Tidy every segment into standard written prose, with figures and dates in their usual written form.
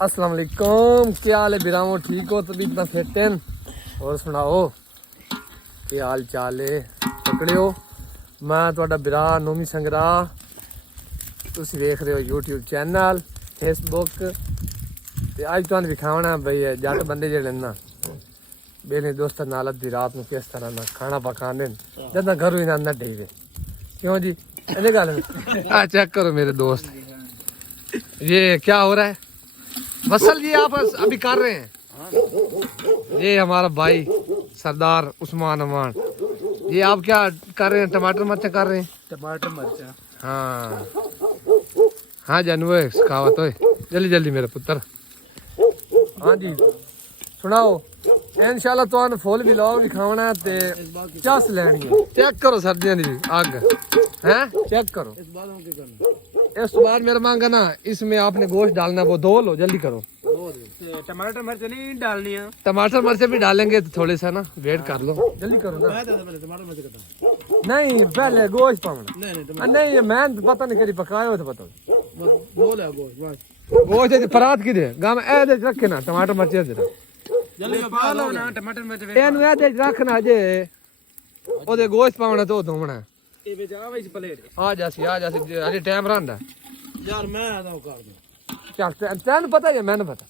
अस्सलाम वालेकुम, क्या हाल है बिरामो? ठीक हो? तभी इतना फिट हैं? और सुनाओ क्या हाल चाल है? पकड़े हो? मैं तुहाडा बिरा नोमी संगरा, तुसी देख रहे हो यूट्यूब चैनल, फेसबुक ते अज तुहानू दिखावना भाई जट बंदे जेहड़े ना बेने दोस्त नाल अद्धी रात में किस तरह ना खाना पकाने जदा घरों ही ना नड्डे वे। क्यों जी इन्हें गल चेक करो मेरे दोस्त, ये क्या हो रहा है? मसल जी आप अभी कर रहे हैं, ये हमारा भाई सरदार उस्मान अमान, ये आप क्या कर रहे हैं? टमाटर मिर्चा कर रहे हैं? टमाटर मिर्चा, हाँ हाँ जानू सिखावत हो जल्दी जल्दी मेरे पुत्र। हाँ जी सुनाओ, इंशाल्लाह तुहानू फुल ब्लॉग दिखावना है ते चस लैनी है। चेक करो सर्दियों की अग हैं, चेक करो। इस बाद हम क्या करना? इस बाद मेरा मांगा ना, इसमें आपने गोश्त डालना, वो धो लो जल्दी करो। टमाटर मिर्च नहीं डालनी है। टमाटर मिर्च भी डालेंगे तो थोड़े सा ना वेट कर लो, जल्दी करो ना। मैं पहले टमाटर मिर्च करता हूं। नहीं पहले गोश्त पावना। नहीं नहीं ये मैं पता नहीं करी पकाया हो तो पता बोल है गोश्त बस। गोश्त परात की दे गाम ए दे रखे ना, टमाटर मिर्च दे जल्दी पा लो ना टमाटर मिर्च एनु ए दे रखना जे ओदे गोश्त पावना तो धोवना। ये बेच आ भाई प्लेट आ जासी अरे टाइम रंदा यार मैं आता हूं कर दो चल तेन पता है मैंने पता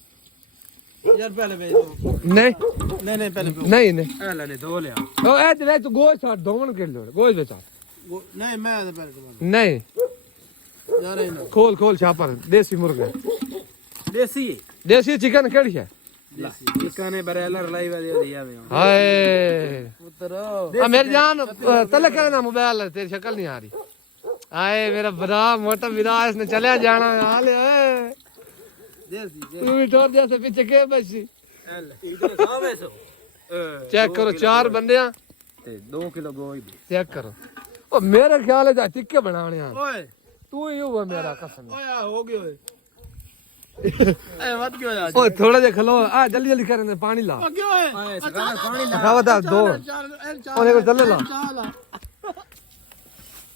यार पहले भेज दो। नहीं नहीं पहले नहीं नहीं ए ले धो ले ओ ए दे तू गोश्त धोवन के लो गोश्त बेचा नहीं मैं आता पहले टमाटर नहीं यार ये ना खोल खोल छापर देसी मुर्गा देसी चिकन केड़ी है? चिकन बरेलर लाई वाली दिया मैं हाय उतरो मेरी जान तले करे ना मोबाइल, तेरी शक्ल नहीं आ रही। आए मेरा बड़ा मोटा विराज ने चले जाना हाल है। देसी तू भी ठोर जैसे पीछे के बची। इधर सावे सो चेक करो 4 बंदे ते 2 किलो गोश्त चेक करो। ओ मेरे ख्याल है टिक्के बनाने हैं। ओए तू ही हुआ मेरा कसम। ओए हो गयो ए मत क्यों आज ओ थोड़ा जे खलो आ जल्दी जल्दी करने पानी ला क्यों है पानी खावा दा दो ओने को चले ला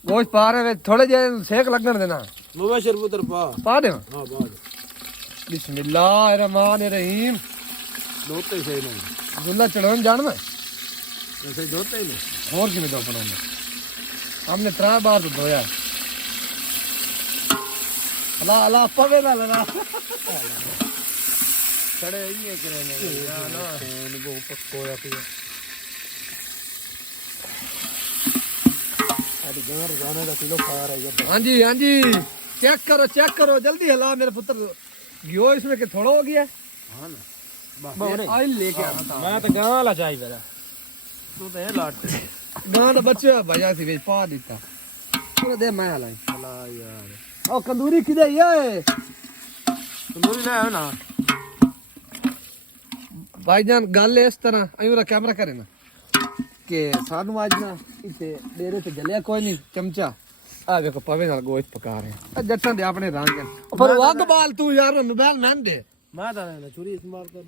गोश्त पा रहे हैं, थोड़े जे सेक लगन देना। मुबशर पुत्र पा दे हां बाद बिस्मिल्लाहिर्रहमानिर्रहीम। धोते सही नहीं गुल्ला चढ़ाने जान में ऐसे धोते ही नहीं और किमें दो अपना हमने 3 बार तो धोया। अल्लाह अल्लाह पवे ना लगा खड़े ये करे ना ना वो पक्को या पिया अरे गांव रोजाना का किलो खा रहा है। हाँ जी चेक करो जल्दी हला मेरे पुत्र गियो इसमें के थोड़ा हो गया। हां ना ऑयल लेके आना था मैं तो गांव ला चाहिए मेरा तू तो है लाट गां दा बच्चा भजा सी वे पा दिता पूरा दे मैं हलाई अला यार ओ कंदूरी किदे ये तंदूरी ले आओ ना भाईजान गल इस तरह अयूं कैमरा करे ना कि सानू आज ना इते डेरे ते जलिया कोई नहीं चमचा आ देखो पवे नाल गोश्त पका रहे हैं जट्टां दे अपने रंग हैं। पर वग बाल तू यार मोबाइल मैं दे मैं तो ना छुरी इस्तेमाल कर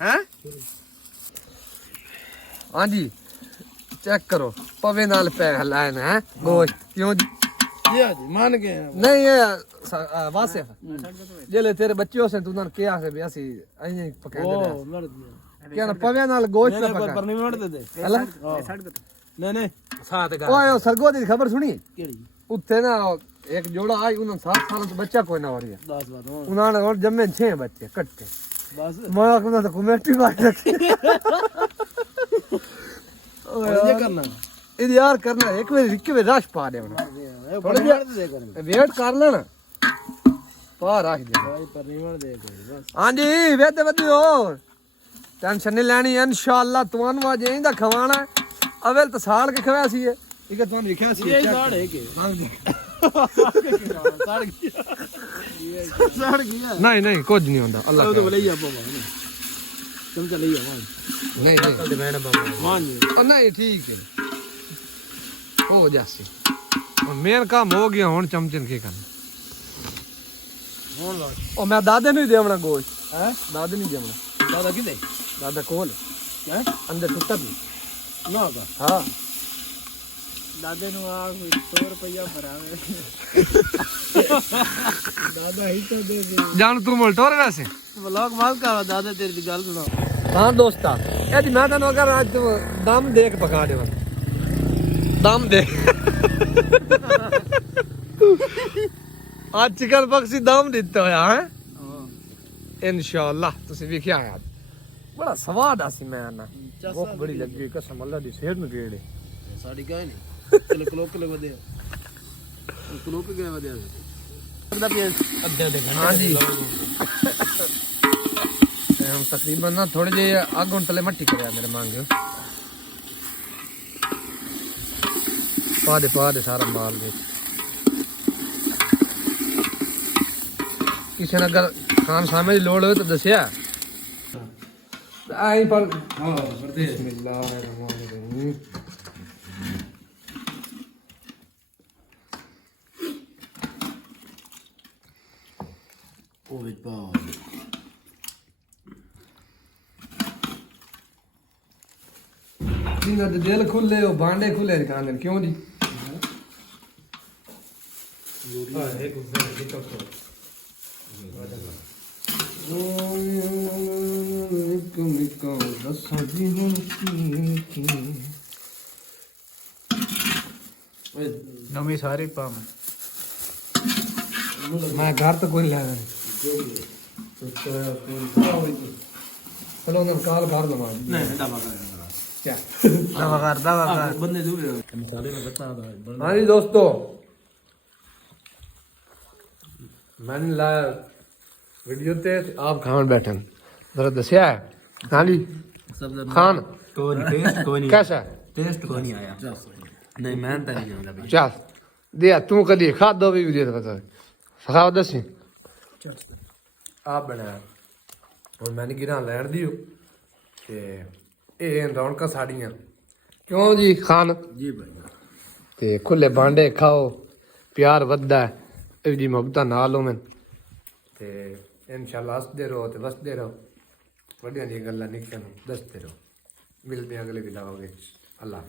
हैं। हाँ जी चेक करो पवे नाल पे हलाए ना है गोश्त। क्यों जी ये जी मान गए नहीं ये वासे जेले तेरे बच्चे से तू ना क्या से बेसी अई पका दे ओ मर क्या ना पवे नाल गोश्त पका पर नहीं मर दे हला नहीं साथ का ओए सरगोदी की खबर सुनी केड़ी उत्थे ना एक जोड़ा आई उन्होंने 7 साल से बच्चा कोई ना हो रही है 10 बात हो उन्होंने और जम्मे 6 बच्चे कट्टे बस मैं कहना तो कमेटी बात रखी और ये करना इध यार करना एक बार रश पा दे थोड़े दे करना वेट कर लेना पा रख दे भाई पर नहीं मर दे बस। हाँ जी वेद वधियो टेंशन नहीं लेनी इंशाअल्लाह तुहानू आज इंदा खवाना अवेल तो साल के खवाया सी है ठीक है तुहानू लिखया सी ये साड़ है के हां जी साड़ गया नहीं कुछ नहीं होता अल्लाह तो बोले ही आप चमचा ले आओ नहीं तो मैंने बाबा मान जी नहीं ठीक है हो जासी और मेन काम हो गया हुन चमचन के करना होन लो ओ मैं दादे नहीं देवना गोश्त हैं दादे नहीं देवना दादा किथे दादा कोल हैं अंदर टुट्टा भी ना का हाँ दादे नु आ 100 रुपया भरावे दादा ही तो दे जान तू मोल टोर वैसे ਵਲੌਗ ਮਾਲ ਕਾ ਦਾਦੇ ਤੇਰੀ ਦੀ ਗੱਲ ਸੁਣਾ ਹਾਂ ਦੋਸਤਾ ਇਹਦੀ ਮੈਂ ਤੈਨੂੰ ਅਗਰ ਅੱਜ ਤੂੰ ਦਮ ਦੇਖ ਪਕਾ ਦੇਵਾਂ ਦਮ ਦੇ ਅੱਜ ਚਿਕਨ ਬਖਸ਼ੀ ਦਮ ਦਿੱਤਾ ਹੋਇਆ ਹੈ ਇਨਸ਼ਾਅੱਲਾ ਤੁਸੀਂ ਵੇਖਿਆ ਅੱਜ ਬੜਾ ਸਵਾਦ ਆ ਸੀ ਮੈਂ ਨਾ ਭੁੱਖ ਬੜੀ ਲੱਗੀ ਕਸਮ ਅੱਲਾ ਦੀ ਸਿਹਤ ਨੂੰ ਗੇੜੇ ਸਾਡੀ ਗਏ ਨਹੀਂ ਚਲ ਕਲੋਕਲੇ ਵਧਿਆ ਕਲੋਕ ਗਏ ਵਧਿਆ ਦਾ ਪਿਆ ਅੱਧੇ ਦੇ हाँ जी हम तकरीबन ना थोड़े जे आग तले मट्टी कर मेरे मांग पा दे सारा माल दे किसी ने अगर खान सामे की लोड़ हो तो दसिया आई पर हां बिस्मिल्लाहिर्रहमानिर्रहीम ਉਹ ਵਿੱਚ ਪਾ जिन्हों दे दिल खुले हो भांडे खुले खाने क्यों जी ਨਵੀਂ ਸਾਰੀ ਪਾ मैं घर तो कोई लाया चलो उन्हें काल कर दो ਨਹੀਂ ਦਵਾ ਕਰ क्या ਦਵਾ ਕਰ ਬੰਦੇ ਦੂਵੇ ਮਸਾਲੇ ਨੂੰ ਬਤਾ ਦਾ हाँ जी दोस्तों मैंने लाया वीडियो ते आप खान बैठे जरा दसिया है हाँ जी ਸਭ खान ਕੋਈ ਟੇਸਟ ਕੋਈ कैसा है ਟੇਸਟ ਕੋਈ ਨਹੀਂ ਆਇਆ ਨਹੀਂ ਮੈਂ ਤਾਂ ਨਹੀਂ ਜਾਂਦਾ ਬਈ चल दिया तू कदी खा दो भी वीडियो बता सखाओ दसी आप बनाया और मैंने गिरा लैन दियो ते ਇਹ ਰੌਣਕਾਂ ਸਾਡੀਆਂ ਕਿਉਂ ਜੀ ਖਾਨ ਜੀ ਭਾਈ ਤੇ ਖੁੱਲੇ ਭਾਂਡੇ ਖਾਓ ਪਿਆਰ ਵੱਧਦਾ ਇਹ ਜੀ ਮੁਹੱਬਤਾਂ ਨਾਲ ਹੋਵਣ ਤੇ ਇਨਸ਼ਾਅੱਲਾ ਹੱਸਦੇ ਰਹੋ ਤੇ ਵਸਦੇ ਰਹੋ ਵੱਡੀਆਂ ਦੀਆਂ ਗੱਲਾਂ ਨਿੱਕੀਆਂ ਨੂੰ ਦੱਸਦੇ ਰਹੋ ਮਿਲਦੇ ਹਾਂ ਅਗਲੇ ਵਲੌਗ ਵਿੱਚ ਅੱਲਾ